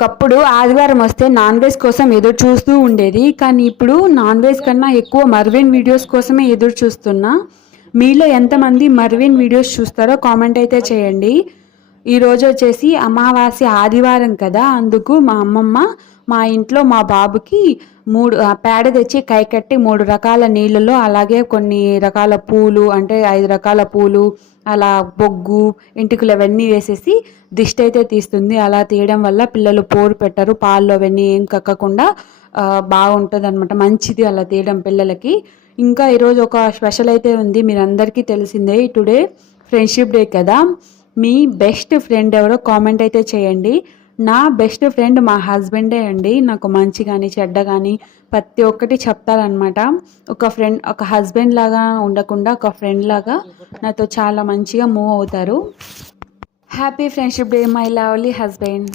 ఒకప్పుడు ఆదివారం వస్తే నాన్ వెజ్ కోసం ఎదురు చూస్తూ ఉండేది. కానీ ఇప్పుడు నాన్ వెజ్ కన్నా ఎక్కువ మర్విన్ వీడియోస్ కోసమే ఎదురు చూస్తున్నా. మీలో ఎంతమంది మర్విన్ వీడియోస్ చూస్తారో కామెంట్ అయితే చేయండి. ఈరోజు వచ్చేసి అమావాస్య ఆదివారం కదా, అందుకు మా అమ్మమ్మ మా ఇంట్లో మా బాబుకి పేడ తెచ్చి కైకట్టి 3 రకాల నీళ్ళలో, అలాగే కొన్ని రకాల పూలు అంటే 5 రకాల పూలు, అలా బొగ్గు ఎంటికలు అవన్నీ వేసేసి దిష్టి అయితే తీస్తుంది. అలా తీయడం వల్ల పిల్లలు పోరు పెట్టరు, పాలు అవన్నీ ఏం కక్కకుండా బాగుంటుంది అనమాట. మంచిది అలా తీయడం పిల్లలకి. ఇంకా ఈరోజు ఒక స్పెషల్ అయితే ఉంది, మీరు అందరికీ తెలిసిందే. టుడే ఫ్రెండ్షిప్ డే కదా. మీ బెస్ట్ ఫ్రెండ్ ఎవరో కామెంట్ అయితే చేయండి. నా బెస్ట్ ఫ్రెండ్ మా హస్బెండే అండి. నాకు మంచి కానీ చెడ్డ కానీ ప్రతి ఒక్కటి చెప్తారనమాట. ఒక హస్బెండ్ లాగా ఉండకుండా ఒక ఫ్రెండ్ లాగా నాతో చాలా మంచిగా మూవ్ అవుతారు. Happy friendship day my lovely husband.